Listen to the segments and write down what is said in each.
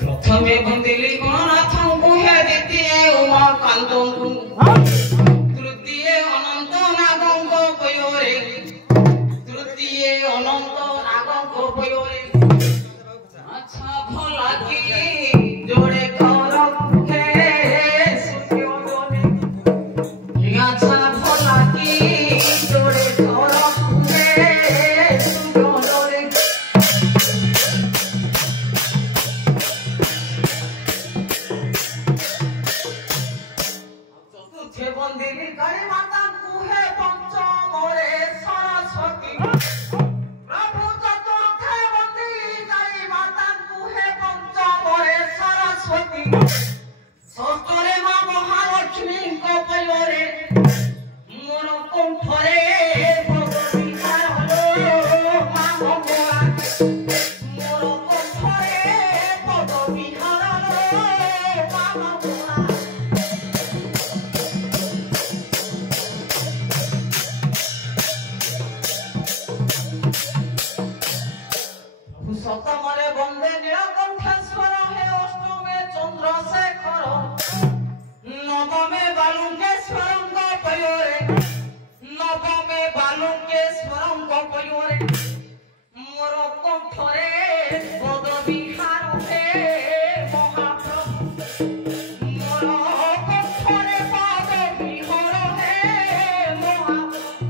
प्रथमे बंदिली गणनाथंकु हे द्वितीय उमाकांतंकु तृतीय अनंत नागंक पयोरे तृतीय अनंत नागंक पयोरे अच्छा भला की जोड़े करक हे सूर्योदय अच्छा भला की जोड़े करक हे सूर्योदय बंदिली काली माता कुहे पंचमरे सरस्वती प्रभु चतुर्थे बंदिली काली माता कुहे पंचमरे सरस्वती षष्ठरे मां महालक्ष्मी को पयोरे मोर कंठरे भगवती हलो मां भगवान मोर कंठरे भगवती हलो मां भगवान सप्तमरे बंदे नीलकंठेश्वर हे अष्टमे चंद्रशेखर नवमे बालुकेश्वरं पयोरे नवमे बालुकेश्वरं पयोरे मोर कंठरे पदविहार हे महाप्रभु मोर कंठरे पदविहार हे महाप्रभु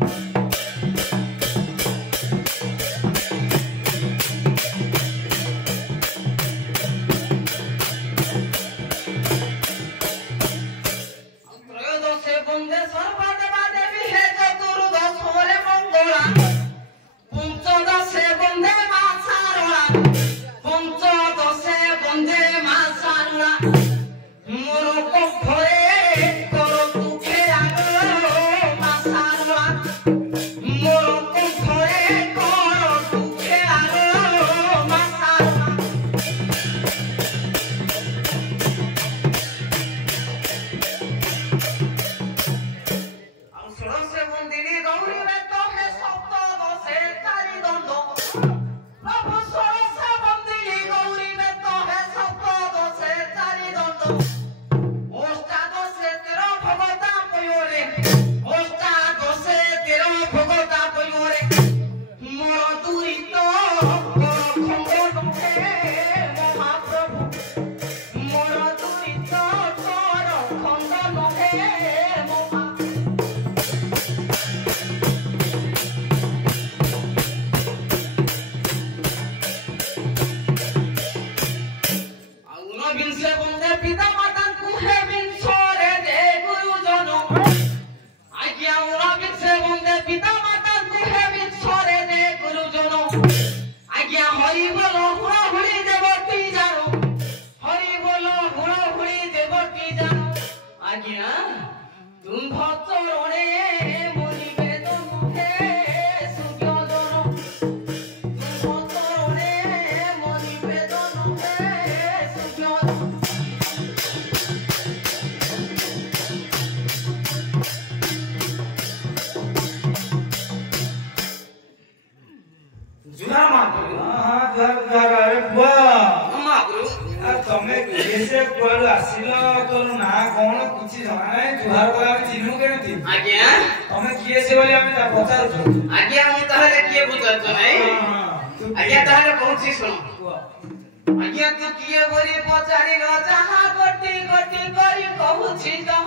ଆଜ୍ଞା ତୁ କିଏ ବୋଲି ପଚାରିଲ ଯାହା ଗୋଟି ଗୋଟି କରି କହୁଛି କହ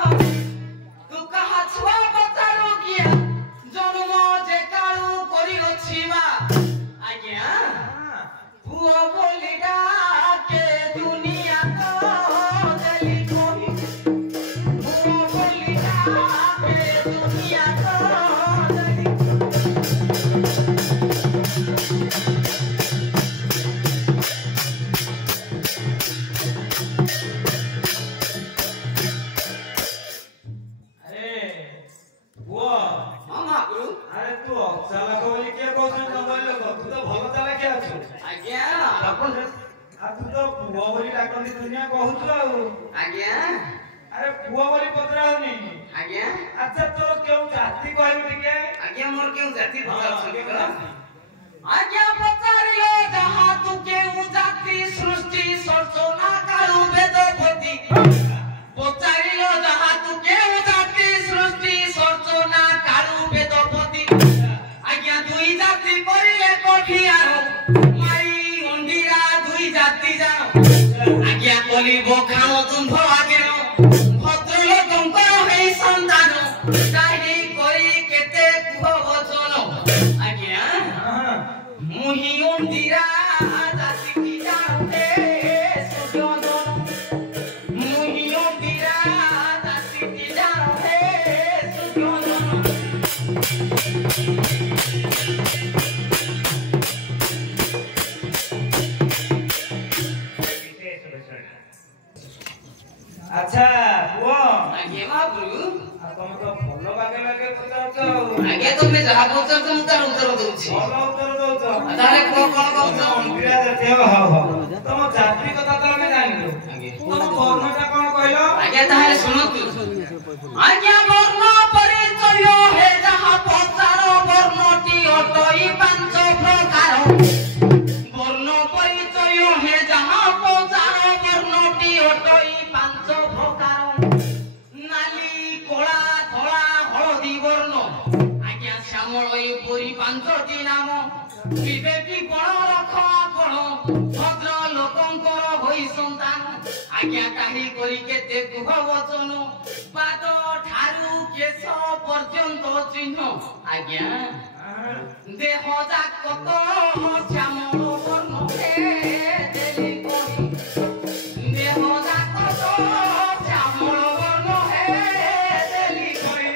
ତୁ କାହା ଛୁଆ ପଚାରୁ କିଏ ଜନ୍ମ ଯେ କାଳୁ କରିଅଛି ମା ଆଜ୍ଞା ପୁଅ ବୋଲି ଡାକେ ଦୁନିଆ ତ ଦେଲି କହି ପୁଅ ବୋଲି ଡାକେ ଦୁନିଆ ତ ଦେଲି दुनिया कहूँ आज्ञा अरे पुआ बोली पतरा होनी आज्ञा अच्छा तो क्यों जाति कहलु टिके आज्ञा मोर क्यों जाति पचार आज्ञा पचारियो जहां तू क्यों जाति सृष्टि सर्जना कालु वेदपति पचारियो जहां तू क्यों जाति सृष्टि सर्जना कालु वेदपति आज्ञा दुई जाति करिले कठियारो माई मंदिरा दुई जाति जानो आज्ञा कली बखानो तुंभ आगेनो भद्रलोकंकर हे संतान काही करी केते कुह वचन आज्ञा मुहि मंदिरा जाति की जानते सुजन मुहि मंदिरा जाति की जानते सुजन अच्छा वो आगे महाप्रभु तुम तो भलो बागे बागे पचार आगे तुम जहा पचार तुम तार उत्तर दउछि भलो उत्तर दउछ ताले कोन कहउछ मंदिरा जाति हो तुम जाति कथा तो हमें जानिलो तुम वर्णटा कोन कहलो आगे ताले सुनतु आगे वर्ण परिचय हे जहा पचार वर्णटी अटई पांच प्रकार वर्ण परिचय हे जहा पचार वर्णटी अटई पांच प्रकार नाली कोला धला हळदी वर्ण आज्ञा श्यामळई पुरी पांचटी नाम विवेकी बण रख आपण भद्र लोकंकर होई संतान आज्ञा काहि करी केते कुह वचन पाद ठारू केश पर्यंत चिन्ह आज्ञा देह जाक तो श्यामळ वर्ण हे देली कहि देह जाक तो श्यामळ वर्ण हे देली कहि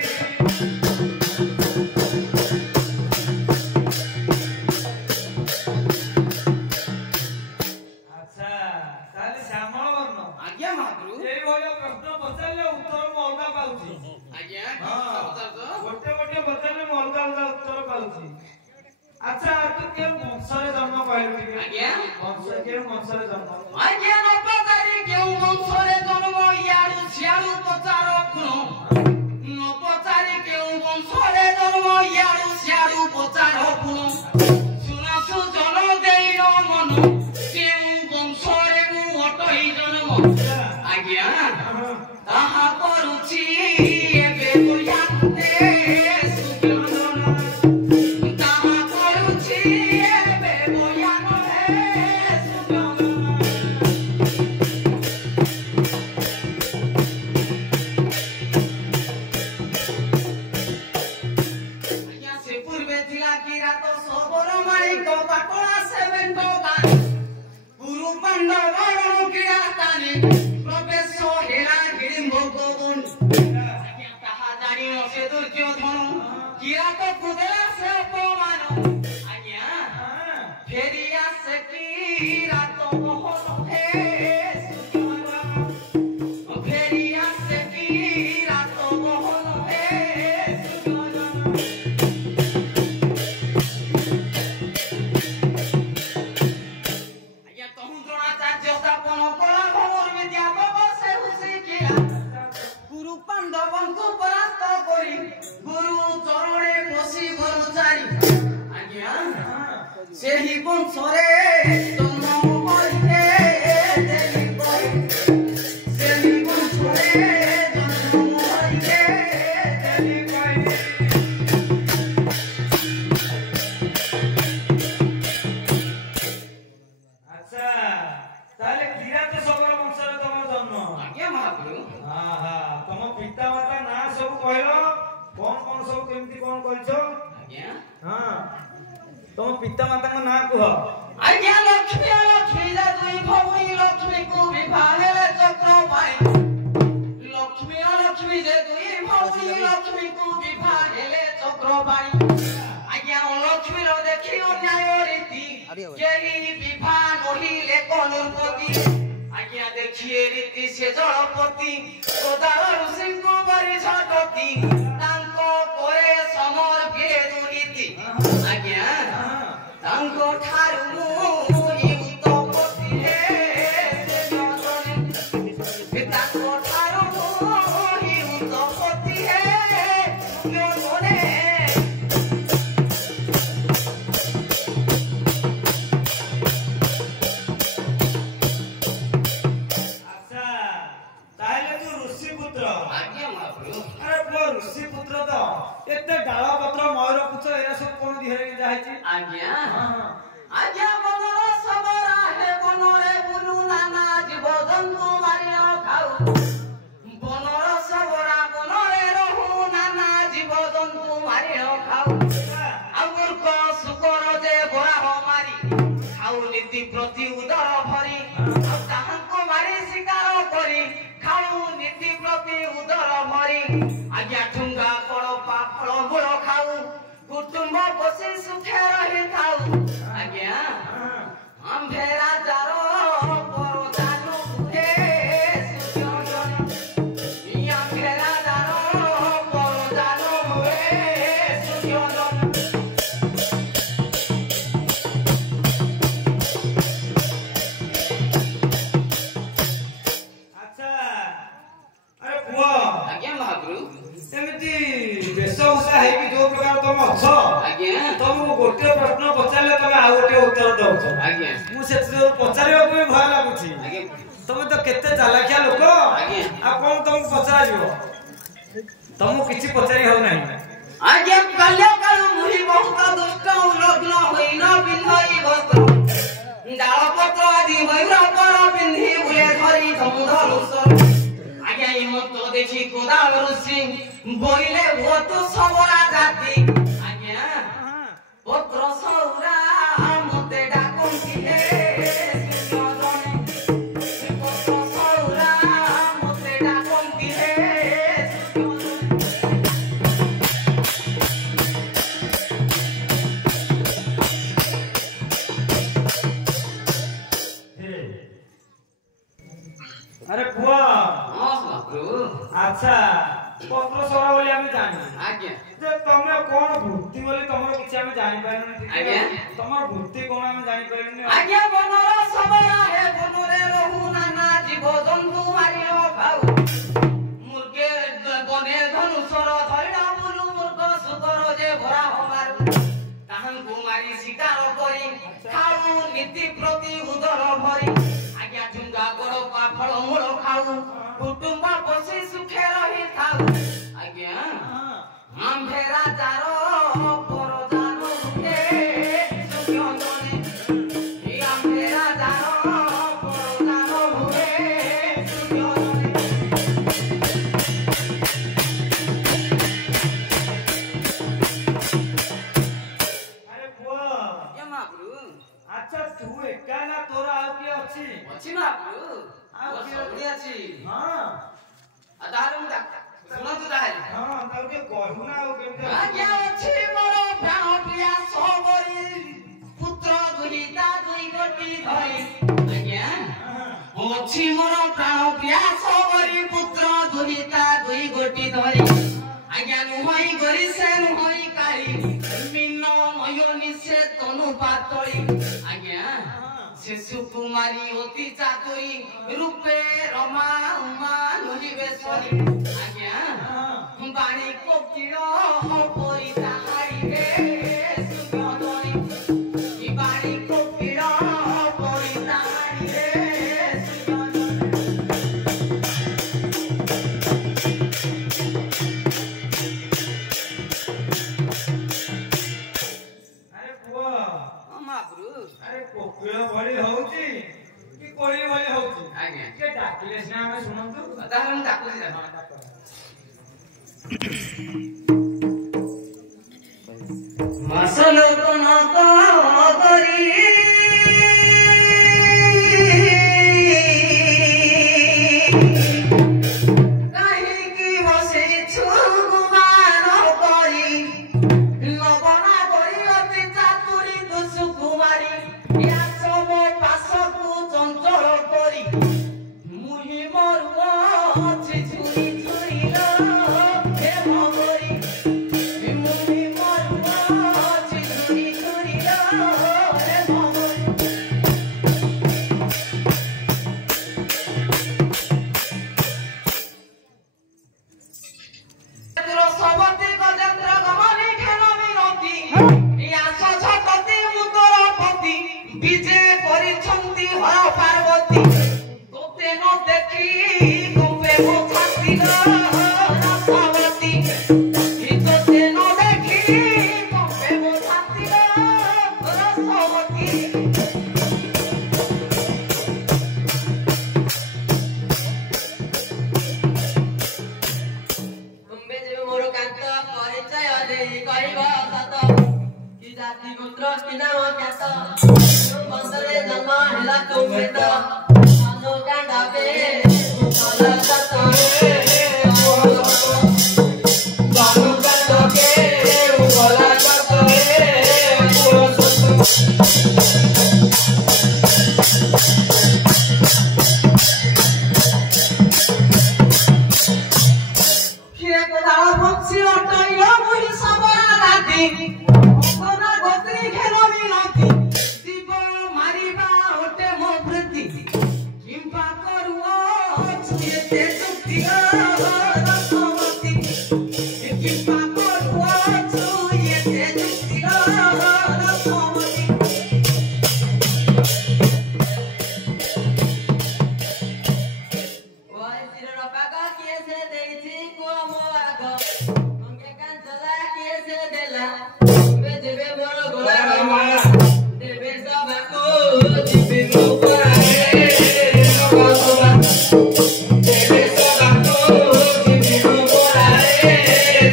अच्छा ताले श्यामल वर्ण आज्ञा महाप्रभु एई भलो प्रश्न पचारले उत्तर मो अलगा पाउछि आज्ञा गोटे गोटे पचारले मो अलगा अलगा उत्तर पाउछि अच्छा तू के वंशरे जन्म कहलु टिके आज्ञा वंश के वंशरे जन्म आज्ञा नपचारी केउ वंशरे जन्म याडू सियाडू पचार गुण नपचारी केउ वंशरे जन्म याडू सियाडू पचार गुण सुनासु जन देई मन केउ वंशरे मु अटई जन्म आज्ञा ताहा करूची एबे बोयाते सुजन ताहा करूची एबे बोयानो हे सुजन आज्ञा से पूर्वे थिला कि रात सबोर मालिक पाटला सेवेन गान गुरु पांडव रण क्रीड़ा ताने प्रवेश हेला हिडिम्ब गोगुण आज्ञा ताहा जानि न से दुर्योधन किरा तो कुदेला से अपमान आज्ञा फेरिया से की रात मोहन हे सुजन फेरिया से की रात मोहन हे सुजन आज्ञा तहु द्रोणाचार्य स्थापन कला भवर विद्या से हुसी किया गुरु पांडवंकु परास्त करी गुरु चरणे बसी गुरु चारि आज्ञा सेहि वंशरे जन्म करिते देली कहि सेहि वंशरे जन्म करिते देली कहि अच्छा कुह आज्ञा लक्ष्मी लक्ष्मी जे दुई भौणी लक्ष्मी को विवाह हेले चक्र पाए लक्ष्मी लक्ष्मी जे दुई भौणी लक्ष्मी को विवाह हेले चक्र पाए आज्ञा लक्ष्मी रो देखि अन्याय रीति केही विवाह नहिले कनुपति आज्ञा देखिए रीति से जलपति सोदार ऋषि को बरी छटती तांको कोरे समर भिले दुनीति आज्ञा तांको ठारू आज्ञा आज्ञा बनर सबरा हे बनरे बुलु नाना जीव जंतु मारियो खाऊ बनर सबरा बनरे रहु नाना जीव जंतु मारियो खाऊ अमूर्ख सुकर जे बरा मारी खाऊ नीति प्रति उदर भरी ताहाको मारी शिकार करी खाऊ नीति प्रति उदर भरी आज्ञा ठुंगा कड़पा फल मूल खाऊ कुटुंब बसी सुखे रही थाऊ आज्ञा हम भेरा जारो परो जानु हे सुजन या भेरा जारो परो जानु हे सुजन अच्छा अरे पुआ आज्ञा महाप्रभु एमिति बेसोसा है कि जो प्रकार तुम अछ आज्ञा तुमको गोटे प्रश्न पचारले तुम आ गोटे उत्तर दउछ आज्ञा मु से जो पचारियो को भय लागुछि आज्ञा तुम तो केते चालाकिया लोक आज्ञा आ कोन तुमको पचारा जीवो तुमको किछि पचारी हो नाही आज्ञा कल्य काल मुहि बहुत दुष्ट लग्न होइना बिंधई वस्त्र डाल पत्र आदि मयूर पर बिंधी बुले धरी धनुधनुष आज्ञा हिमंत देखि कोदाल ऋषि बोइले भूत सबरा जाति आज्ञा पत्र सौरा मते डाकंती हे सुजन पत्र सौरा मते डाकंती हे सुजन अरे पुआ प्रभु अच्छा पत्र सरा बोली हम जानि आज्ञा जे तमे कोन भूति बोली तमरो किछि हम जानि पाइनु आज्ञा तमर भूति कोन हम जानि पाइनु आज्ञा बनर सबरा हे बनरे रहु नाना जीव जंतु मारियो खाऊ मुर्गे बने धनुषर धैड़ा बुलु मुर्ग सुकर जे भरा हमारू ताहांकु मारी शिकार करी खाऊ नीति प्रति उदर भरी आज्ञा झुंगा गड़ फल मूल खाऊ कुटुंब बसी सुखे रही थाऊ आज्ञा हम भेरा जारो पर जानो हे सुजनने हम भेरा जारो पर जानो हे सुजनने अरे पुआ ये महाप्रभु अच्छा तू एका ना तोरा आउ के अछि अछि महाप्रभु आउ और के सबनी अछि हां आधार मुदा सुनतु ताहाली हां ताउ के कहू ना आउ केमते आज्ञा अछि मोर प्राण प्रिया सबरी पुत्र दुहिता दुई गोटी धरी आज्ञा अछि मोर प्राण प्रिया सबरी पुत्र दुहिता दुई गोटी धरी आज्ञा नुहई गरी से नुहई काली मिन्न नयनी से तनु पातळी आज्ञा शिशु कुमारी अति चातुरी रूपे रमा उमा नहिबेश्वरी आज्ञा बाणी कोकिल परी ताहाई रे सुजननी बाणी कोकिल परी ताहाई रे सुजननी अरे पुआ महाप्रभु अरे कोकिल भଳି होउची कि कोଳି भଳି होउची आज्ञा के डाकिले सिना हम सुनंतु ताहाले मु डाकुची हां डाक मसल कोन तो करी ঘর পার্বতী তোতে ন দেখি কবে মো ছাতি রসবতী তোতে ন দেখি কবে মো ছাতি রসবতী তুমি যে মোর কান্ত পরিচয় দেই কইব সত কি জাতি গোত্র কি নাম খ্যাত বন্দরে জন্ম হেলা তুমি তো মনো কাঁদাবে কলা সত বানু কাঁদকে কলা সত ফিরে কোথাও ভক্সি অটইল মুহি সবরা রাতি কোনা গতি ঘেনো মিনতি জীব মারিবা ওটে মো প্রতি কিম্পা করুও ছুঁয়েতে যুক্তি রসমতি কিম্পা করুও ছুঁয়েতে যুক্তি রসমতি ওই চিরর পাগা কিয়েছে দেইছি কোমো আগ অঙ্গে কাঞ্চলা কিয়েছে দেলা দেবে বড় গোলা মালা দেবে সবাকু দিবে মোপরারে নগসবা দেবে সবাকু দিবে মোপরারে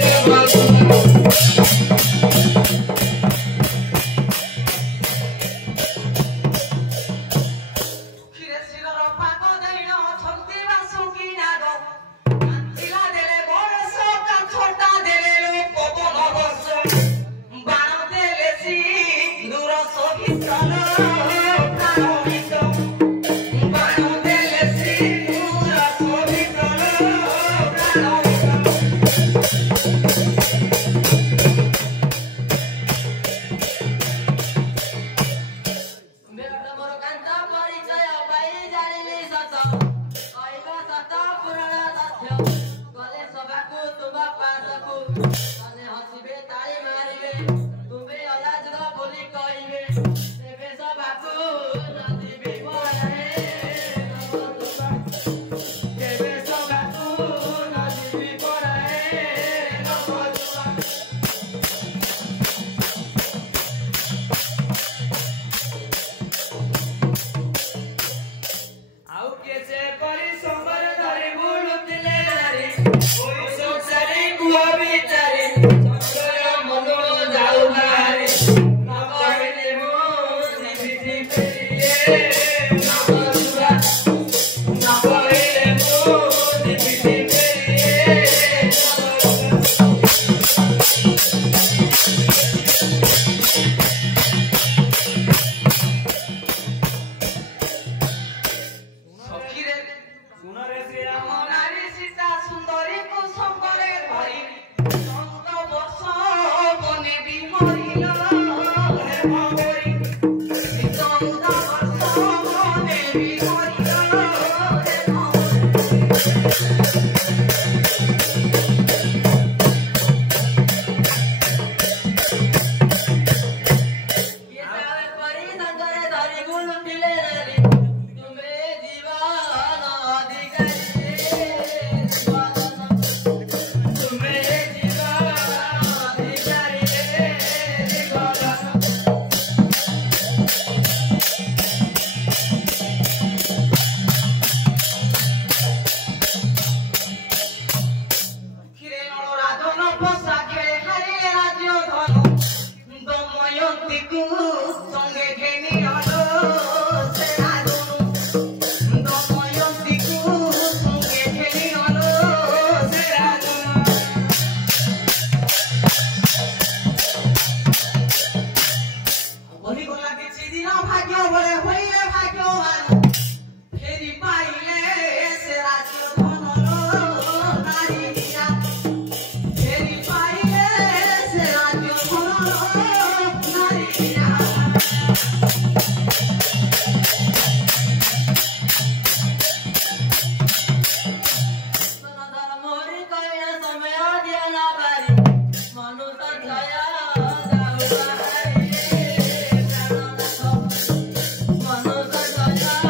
নগসবা ফিরে চিরর পাগা দেইল ছন্তি বাসুকি নাগ কাঞ্চিলা দেলে বরস কাছটা দেলে পবন বর্ষ বাণ দেলে সিন্দুর শোভিতন প্রাণবিত বাণ দেলে সিন্দুর শোভিতন প্রাণবিত বেটা মোর কান্ত পরিচয় পাই জানিলি সত কইব সত পুরাণ তথ্য গলে সবাকু তুবা পাসকু তনে হসিবে তাଳି মারিবে তুবে অলাজগ বুলি কইবে তেবে সবাকু নদিবে বরারে নগসবা তেবে সবাকু নদিবে বরারে নগসবা ଆଉ କିଏ ସେ ପରି ସମ୍ବର ଧରି ବୁଲୁଥିଲେ ନାରୀ ଓଇ ସଂସାରୀ କୁହ ବିଚାରି ସଂସାର ମନ ଯାଉ ବାହାରେ ନ କହିଲେ ମୁଁ ଯିବି ଫେରିଏ ନଗସୁରା ନ କହିଲେ ମୁଁ ଯିବି ଫେରିଏ ନଗସୁରା সখীরে ଶୁଣରେ ଶ୍ରୀରାମ নারী সীতা সুন্দরী কুসুমরে ধরি চন্দ্র বর্ষ বনে বিহরিল হে ভগরি চন্দ্র বর্ষ বনে বিহরিল হে ভগরি କିଏ ସାରେ ପରି ସାଙ୍ଗରେ ଧରି ବୁଲୁଥିଲେ ନାରୀ ତୁମେ ଜୀବନ ଅଧିକାରୀ ଜୀବନ ତୁମେ ଜୀବନ ଅଧିକାରୀ ଜୀବନ କ୍ଷୀରେ ନଳ ରାଜନ ପୋଷା ଖେଳେ ହାରିଲେ ରାଜ୍ୟ ଧନ ଦମୟନ୍ତୀକୁ ସଙ୍ଗେ ଘେନି ଅଲୋ ସେ ରାଜନ ଦମୟନ୍ତୀକୁ ସଙ୍ଗେ ଘେନି ଅଲୋ ସେ ରାଜନ বলিগলা কিছু দিন ভাগ্য বলে হইলে ভাগ্যবান ফেরি পাইলে সে রাজ্য ধন নারীরা ফেরি পাইলে সে রাজ্য ধন নারীরা ধর্মরি কইলে সময় দিয়া না পারি মনুষ্য ছায়া যাও বাহারি মনুষ্য ছায়া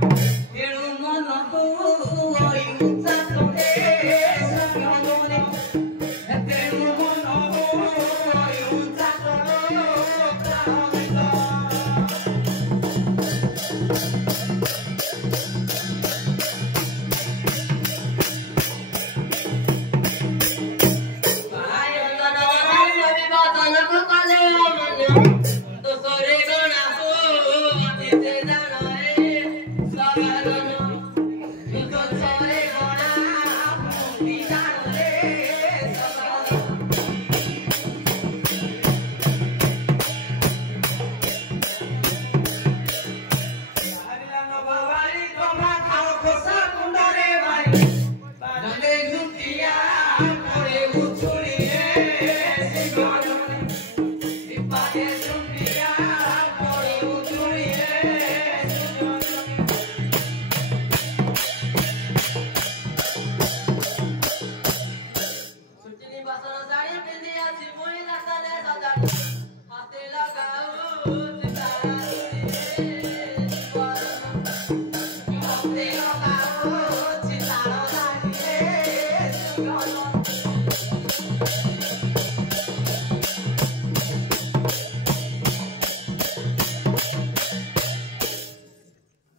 तेणु मनକୁ ଅୟୁଚା କରେ ସଙ୍ଗମରେ ତେଣୁ ମନକୁ ଅୟୁଚା କରେ ପ୍ରାଣମିତ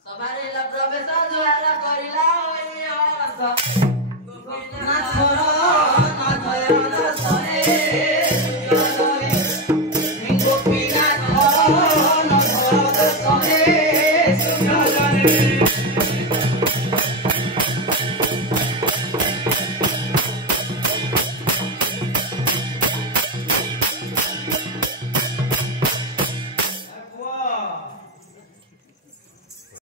Somebody love Robinson, so I love Gorilla,